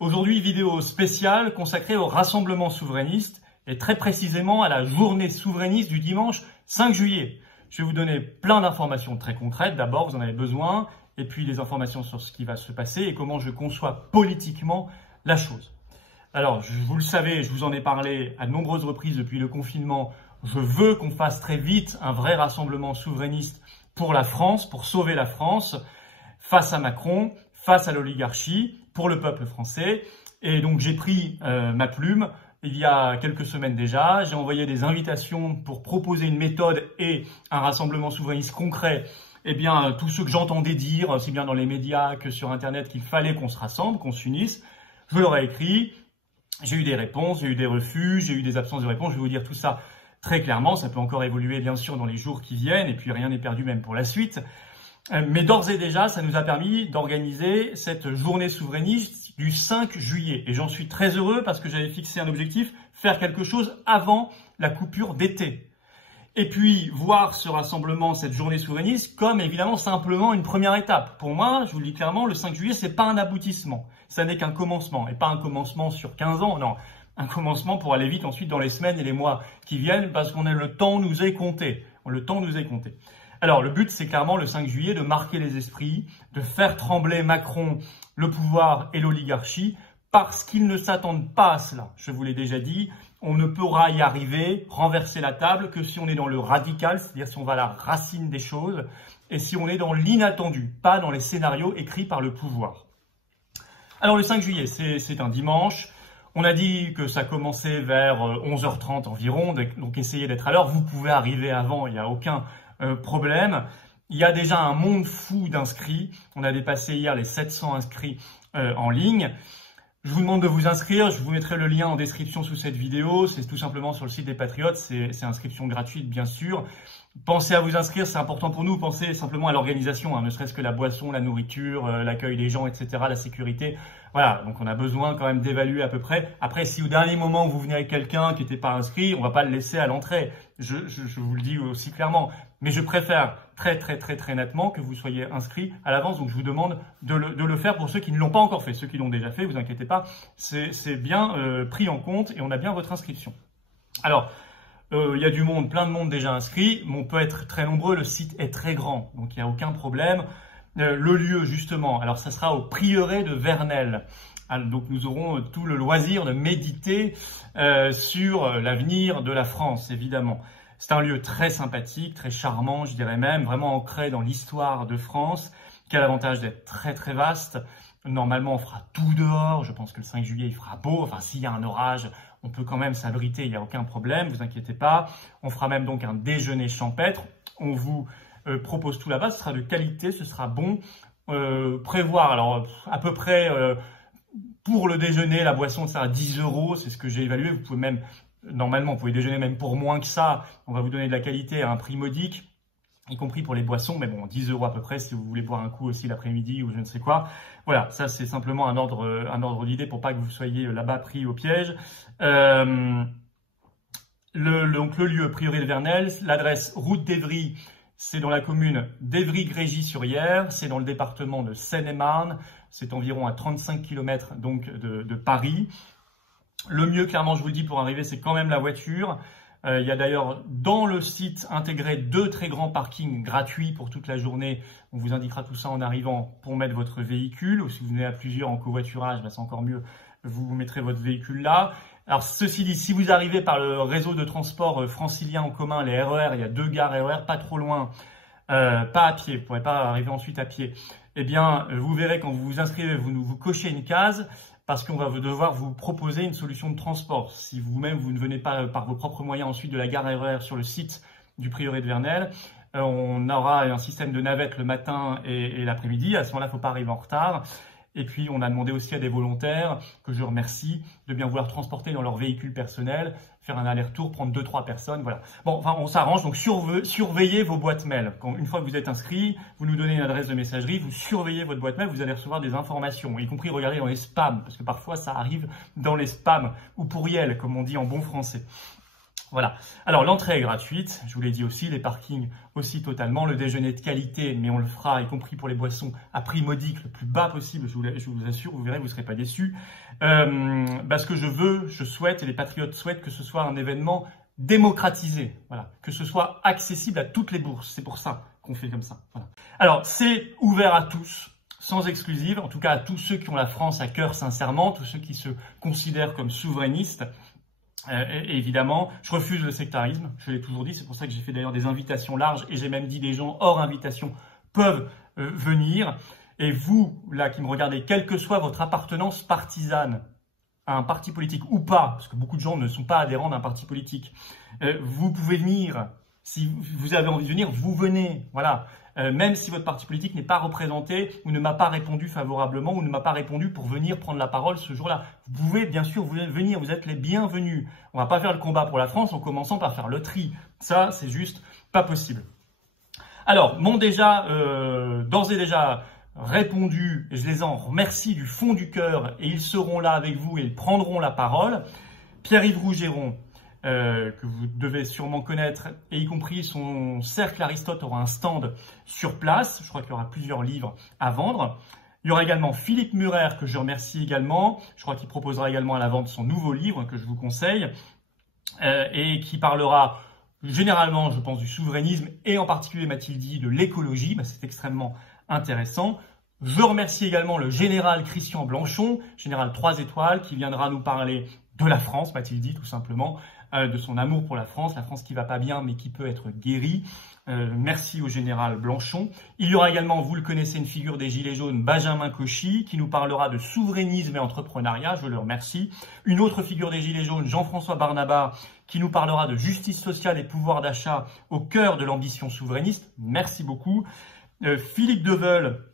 Aujourd'hui, vidéo spéciale consacrée au rassemblement souverainiste et très précisément à la journée souverainiste du dimanche 5 juillet. Je vais vous donner plein d'informations très concrètes. D'abord, vous en avez besoin, et puis des informations sur ce qui va se passer et comment je conçois politiquement la chose. Alors, vous le savez, je vous en ai parlé à de nombreuses reprises depuis le confinement. Je veux qu'on fasse très vite un vrai rassemblement souverainiste pour la France, pour sauver la France, face à Macron, face à l'oligarchie, pour le peuple français. Et donc j'ai pris ma plume il y a quelques semaines déjà. J'ai envoyé des invitations pour proposer une méthode et un rassemblement souverainiste concret. Eh bien, tous ceux que j'entendais dire, aussi bien dans les médias que sur Internet, qu'il fallait qu'on se rassemble, qu'on s'unisse, je leur ai écrit. J'ai eu des réponses, j'ai eu des refus, j'ai eu des absences de réponses. Je vais vous dire tout ça très clairement. Ça peut encore évoluer, bien sûr, dans les jours qui viennent. Et puis, rien n'est perdu même pour la suite. Mais d'ores et déjà, ça nous a permis d'organiser cette journée souverainiste du 5 juillet. Et j'en suis très heureux parce que j'avais fixé un objectif, faire quelque chose avant la coupure d'été. Et puis, voir ce rassemblement, cette journée souverainiste, comme évidemment simplement une première étape. Pour moi, je vous le dis clairement, le 5 juillet, c'est pas un aboutissement. Ça n'est qu'un commencement. Et pas un commencement sur 15 ans, non. Un commencement pour aller vite ensuite dans les semaines et les mois qui viennent parce qu'on a le temps nous est compté. Le temps nous est compté. Alors, le but, c'est clairement le 5 juillet de marquer les esprits, de faire trembler Macron, le pouvoir et l'oligarchie, parce qu'ils ne s'attendent pas à cela. Je vous l'ai déjà dit, on ne pourra y arriver, renverser la table, que si on est dans le radical, c'est-à-dire si on va à la racine des choses, et si on est dans l'inattendu, pas dans les scénarios écrits par le pouvoir. Alors, le 5 juillet, c'est un dimanche. On a dit que ça commençait vers 11h30 environ, donc essayez d'être à l'heure. Vous pouvez arriver avant, il n'y a aucun problème. Il y a déjà un monde fou d'inscrits. On a dépassé hier les 700 inscrits en ligne. Je vous demande de vous inscrire. Je vous mettrai le lien en description sous cette vidéo. C'est tout simplement sur le site des Patriotes. C'est inscription gratuite, bien sûr. Pensez à vous inscrire, c'est important pour nous. Pensez simplement à l'organisation, hein, ne serait-ce que la boisson, la nourriture, l'accueil des gens, etc., la sécurité. Voilà, donc on a besoin quand même d'évaluer à peu près. Après, si au dernier moment, vous venez avec quelqu'un qui n'était pas inscrit, on va pas le laisser à l'entrée. Je vous le dis aussi clairement. Mais je préfère très nettement que vous soyez inscrits à l'avance. Donc je vous demande de le faire pour ceux qui ne l'ont pas encore fait. Ceux qui l'ont déjà fait, vous inquiétez pas, c'est bien pris en compte et on a bien votre inscription. Alors, il y a du monde, plein de monde déjà inscrit, mais on peut être très nombreux, le site est très grand, donc il n'y a aucun problème. Le lieu, justement, alors ça sera au prieuré de Vernelles. Alors, donc nous aurons tout le loisir de méditer sur l'avenir de la France, évidemment. C'est un lieu très sympathique, très charmant, je dirais même, vraiment ancré dans l'histoire de France, qui a l'avantage d'être très vaste. Normalement, on fera tout dehors. Je pense que le 5 juillet, il fera beau. Enfin, s'il y a un orage, on peut quand même s'abriter, il n'y a aucun problème, vous inquiétez pas. On fera même donc un déjeuner champêtre. On vous propose tout là-bas, ce sera de qualité, ce sera bon. Prévoir, alors à peu près pour le déjeuner, la boisson, ça à 10 €, c'est ce que j'ai évalué. Vous pouvez même, normalement, vous pouvez déjeuner même pour moins que ça. On va vous donner de la qualité à un prix modique, y compris pour les boissons, mais bon, 10 € à peu près si vous voulez boire un coup aussi l'après-midi ou je ne sais quoi. Voilà, ça c'est simplement un ordre d'idée pour pas que vous soyez là-bas pris au piège. Donc le lieu, prieuré de Vernelles, l'adresse route d'Évry, c'est dans la commune d'Évry-Grégy-sur-Yerres, c'est dans le département de Seine-et-Marne, c'est environ à 35 km donc de Paris. Le mieux, clairement, je vous le dis, pour arriver, c'est quand même la voiture. Il y a d'ailleurs dans le site intégré 2 très grands parkings gratuits pour toute la journée. On vous indiquera tout ça en arrivant pour mettre votre véhicule. Ou si vous venez à plusieurs en covoiturage, c'est encore mieux, vous mettrez votre véhicule là. Alors ceci dit, si vous arrivez par le réseau de transport francilien en commun, les RER, il y a 2 gares RER, pas trop loin, pas à pied, vous ne pourrez pas arriver ensuite à pied. Eh bien, vous verrez quand vous vous inscrivez, vous cochez une case, parce qu'on va devoir vous proposer une solution de transport. Si vous-même, vous ne venez pas par vos propres moyens ensuite de la gare RER sur le site du prieuré de Vernelles, on aura un système de navette le matin et l'après-midi. À ce moment-là, il ne faut pas arriver en retard. Et puis, on a demandé aussi à des volontaires, que je remercie, de bien vouloir transporter dans leur véhicule personnel, faire un aller-retour, prendre 2-3 personnes, voilà. Bon, enfin, on s'arrange, donc surveillez vos boîtes mail. Une fois que vous êtes inscrit, vous nous donnez une adresse de messagerie, vous surveillez votre boîte mail, vous allez recevoir des informations, y compris regarder dans les spams, parce que parfois, ça arrive dans les spams, ou pourriels, comme on dit en bon français. Voilà. Alors, l'entrée est gratuite. Je vous l'ai dit aussi, les parkings aussi totalement. Le déjeuner de qualité, mais on le fera, y compris pour les boissons, à prix modique, le plus bas possible. Je vous assure, vous verrez, vous ne serez pas déçus. Parce que je souhaite, et les patriotes souhaitent que ce soit un événement démocratisé. Voilà. Que ce soit accessible à toutes les bourses. C'est pour ça qu'on fait comme ça. Voilà. Alors, c'est ouvert à tous, sans exclusive. En tout cas, à tous ceux qui ont la France à cœur sincèrement, tous ceux qui se considèrent comme souverainistes. Et évidemment, je refuse le sectarisme, je l'ai toujours dit, c'est pour ça que j'ai fait d'ailleurs des invitations larges et j'ai même dit des gens hors invitation peuvent venir. Et vous, là, qui me regardez, quelle que soit votre appartenance partisane à un parti politique ou pas, parce que beaucoup de gens ne sont pas adhérents d'un parti politique, vous pouvez venir. Si vous avez envie de venir, vous venez, voilà. Même si votre parti politique n'est pas représenté ou ne m'a pas répondu favorablement ou ne m'a pas répondu pour venir prendre la parole ce jour-là. Vous pouvez bien sûr venir, vous êtes les bienvenus. On ne va pas faire le combat pour la France en commençant par faire le tri. Ça, c'est juste pas possible. Alors, m'ont déjà, d'ores et déjà répondu, et je les en remercie du fond du cœur, et ils seront là avec vous et ils prendront la parole. Pierre-Yves Rougeron, que vous devez sûrement connaître, et y compris son cercle Aristote aura un stand sur place. Je crois qu'il y aura plusieurs livres à vendre. Il y aura également Philippe Murer, que je remercie également. Je crois qu'il proposera également à la vente son nouveau livre que je vous conseille, et qui parlera généralement, je pense, du souverainisme et en particulier, m'a-t-il dit, de l'écologie. C'est extrêmement intéressant. Je remercie également le général Christian Blanchon, général 3 étoiles, qui viendra nous parler de la France, m'a-t-il dit, tout simplement, de son amour pour la France qui va pas bien, mais qui peut être guérie. Merci au général Blanchon. Il y aura également, vous le connaissez, une figure des Gilets jaunes, Benjamin Cauchy, qui nous parlera de souverainisme et entrepreneuriat, je le remercie. Une autre figure des Gilets jaunes, Jean-François Barnaba, qui nous parlera de justice sociale et pouvoir d'achat au cœur de l'ambition souverainiste. Merci beaucoup. Philippe Deveul,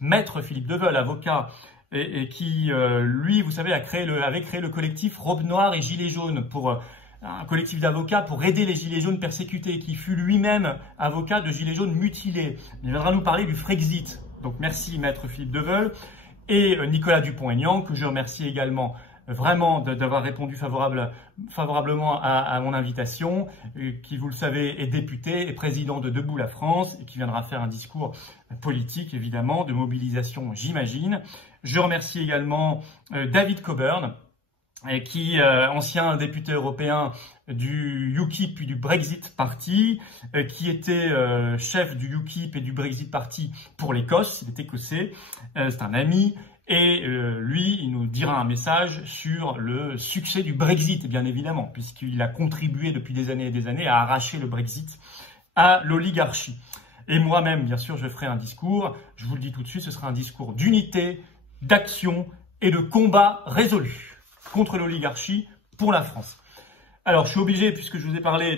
maître Philippe Deveul, avocat, et qui, lui, vous savez, avait créé le collectif Robe Noire et Gilets jaunes, pour un collectif d'avocats pour aider les Gilets jaunes persécutés, qui fut lui-même avocat de Gilets jaunes mutilés. Il viendra nous parler du Frexit. Donc merci, maître Philippe Deveul. Et Nicolas Dupont-Aignan, que je remercie également vraiment d'avoir répondu favorablement à mon invitation, qui, vous le savez, est député et président de Debout la France, et qui viendra faire un discours politique, évidemment, de mobilisation, j'imagine. Je remercie également David Coburn, qui ancien député européen du UKIP puis du Brexit Party, qui était chef du UKIP et du Brexit Party pour l'Écosse, il est écossais, c'est un ami, et lui, il nous dira un message sur le succès du Brexit, bien évidemment, puisqu'il a contribué depuis des années et des années à arracher le Brexit à l'oligarchie. Et moi-même, bien sûr, je ferai un discours, je vous le dis tout de suite, ce sera un discours d'unité, d'action et de combat résolu contre l'oligarchie pour la France. Alors, je suis obligé, puisque je vous ai parlé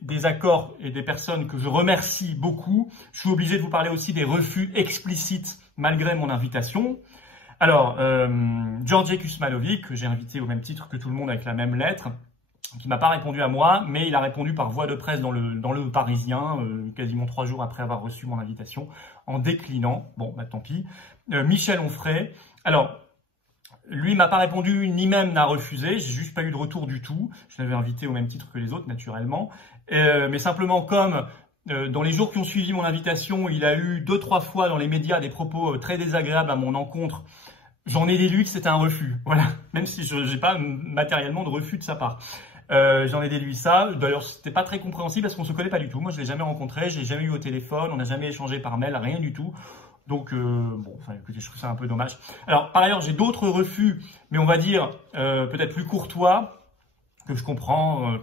des accords et des personnes que je remercie beaucoup, je suis obligé de vous parler aussi des refus explicites malgré mon invitation. Alors, Georgi Kusmanovic, que j'ai invité au même titre que tout le monde avec la même lettre, qui m'a pas répondu à moi, mais il a répondu par voie de presse dans le Parisien, quasiment 3 jours après avoir reçu mon invitation, en déclinant. Bon, bah tant pis. Michel Onfray. Alors, lui m'a pas répondu, ni même n'a refusé. J'ai juste pas eu de retour du tout. Je l'avais invité au même titre que les autres, naturellement. Mais simplement, comme dans les jours qui ont suivi mon invitation, il a eu 2-3 fois dans les médias des propos très désagréables à mon encontre, j'en ai déduit que c'était un refus. Voilà. Même si je n'ai pas matériellement de refus de sa part. J'en ai déduit ça. D'ailleurs, c'était pas très compréhensible parce qu'on se connaît pas du tout. Moi, je l'ai jamais rencontré, je l'ai jamais eu au téléphone, on n'a jamais échangé par mail, rien du tout. Donc, bon, enfin, écoutez, je trouve ça un peu dommage. Alors, par ailleurs, j'ai d'autres refus, mais on va dire peut-être plus courtois, que je comprends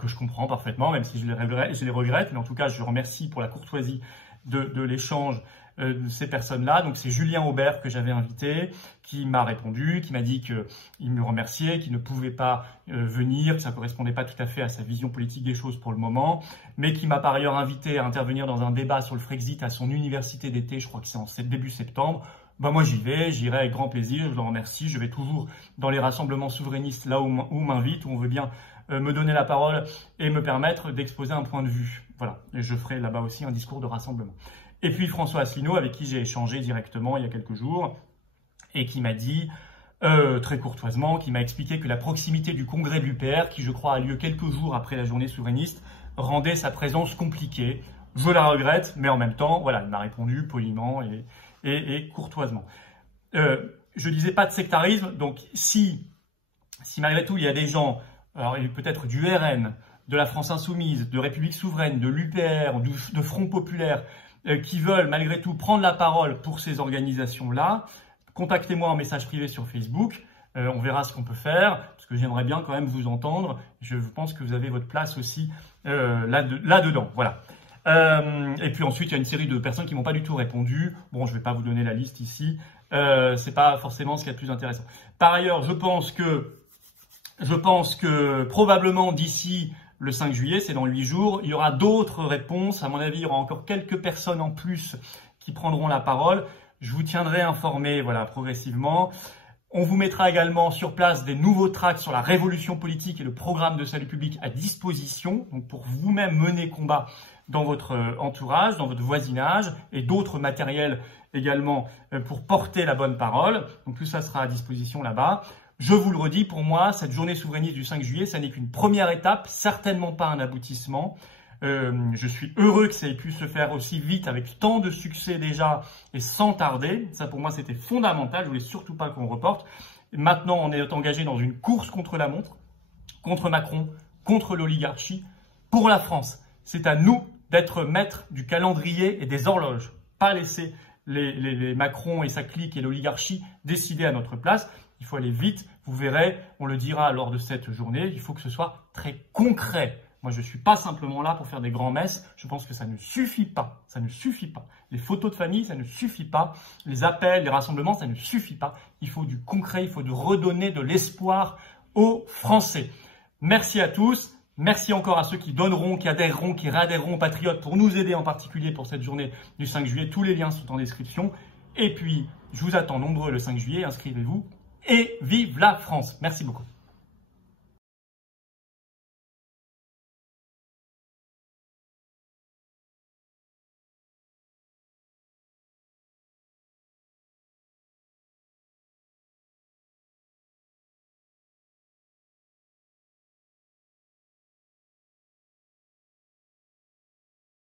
parfaitement, même si je les regrette. Mais en tout cas, je remercie pour la courtoisie de l'échange de ces personnes-là. Donc, c'est Julien Aubert que j'avais invité, qui m'a répondu, qui m'a dit qu'il me remerciait, qu'il ne pouvait pas venir, que ça ne correspondait pas tout à fait à sa vision politique des choses pour le moment, mais qui m'a par ailleurs invité à intervenir dans un débat sur le Frexit à son université d'été, je crois que c'est en début septembre. Ben moi j'irai avec grand plaisir, je le remercie, je vais toujours dans les rassemblements souverainistes là où on m'invite, où on veut bien me donner la parole et me permettre d'exposer un point de vue. Voilà, et je ferai là-bas aussi un discours de rassemblement. Et puis François Asselineau, avec qui j'ai échangé directement il y a quelques jours, et qui m'a dit très courtoisement, qui m'a expliqué que la proximité du congrès de l'UPR, qui je crois a lieu quelques jours après la journée souverainiste, rendait sa présence compliquée. Je la regrette, mais en même temps, voilà, il m'a répondu poliment et courtoisement. Je disais pas de sectarisme, donc si malgré tout il y a des gens, alors peut-être du RN, de la France Insoumise, de République Souveraine, de l'UPR, de Front Populaire, qui veulent malgré tout prendre la parole pour ces organisations-là, contactez-moi en message privé sur Facebook, on verra ce qu'on peut faire, parce que j'aimerais bien quand même vous entendre, je pense que vous avez votre place aussi là-dedans, voilà. Et puis ensuite, il y a une série de personnes qui m'ont pas du tout répondu. Bon, je vais pas vous donner la liste ici. C'est pas forcément ce qui est le plus intéressant. Par ailleurs, je pense que probablement d'ici le 5 juillet, c'est dans 8 jours, il y aura d'autres réponses. À mon avis, il y aura encore quelques personnes en plus qui prendront la parole. Je vous tiendrai informé, voilà, progressivement. On vous mettra également sur place des nouveaux tracts sur la révolution politique et le programme de salut public à disposition, donc pour vous-même mener combat dans votre entourage, dans votre voisinage, et d'autres matériels également pour porter la bonne parole. Donc tout ça sera à disposition là-bas. Je vous le redis, pour moi, cette journée souverainiste du 5 juillet, ça n'est qu'une première étape, certainement pas un aboutissement. Je suis heureux que ça ait pu se faire aussi vite, avec tant de succès déjà, et sans tarder. Ça, pour moi, c'était fondamental. Je voulais surtout pas qu'on reporte. Maintenant, on est engagé dans une course contre la montre, contre Macron, contre l'oligarchie, pour la France. C'est à nous d'être maîtres du calendrier et des horloges. Pas laisser les Macron et sa clique et l'oligarchie décider à notre place. Il faut aller vite. Vous verrez, on le dira lors de cette journée, il faut que ce soit très concret. Moi, je ne suis pas simplement là pour faire des grands-messes. Je pense que ça ne suffit pas. Ça ne suffit pas. Les photos de famille, ça ne suffit pas. Les appels, les rassemblements, ça ne suffit pas. Il faut du concret, il faut de redonner de l'espoir aux Français. Merci à tous. Merci encore à ceux qui donneront, qui adhéreront, qui réadhéreront aux Patriotes pour nous aider en particulier pour cette journée du 5 juillet. Tous les liens sont en description. Et puis, je vous attends nombreux le 5 juillet. Inscrivez-vous et vive la France. Merci beaucoup.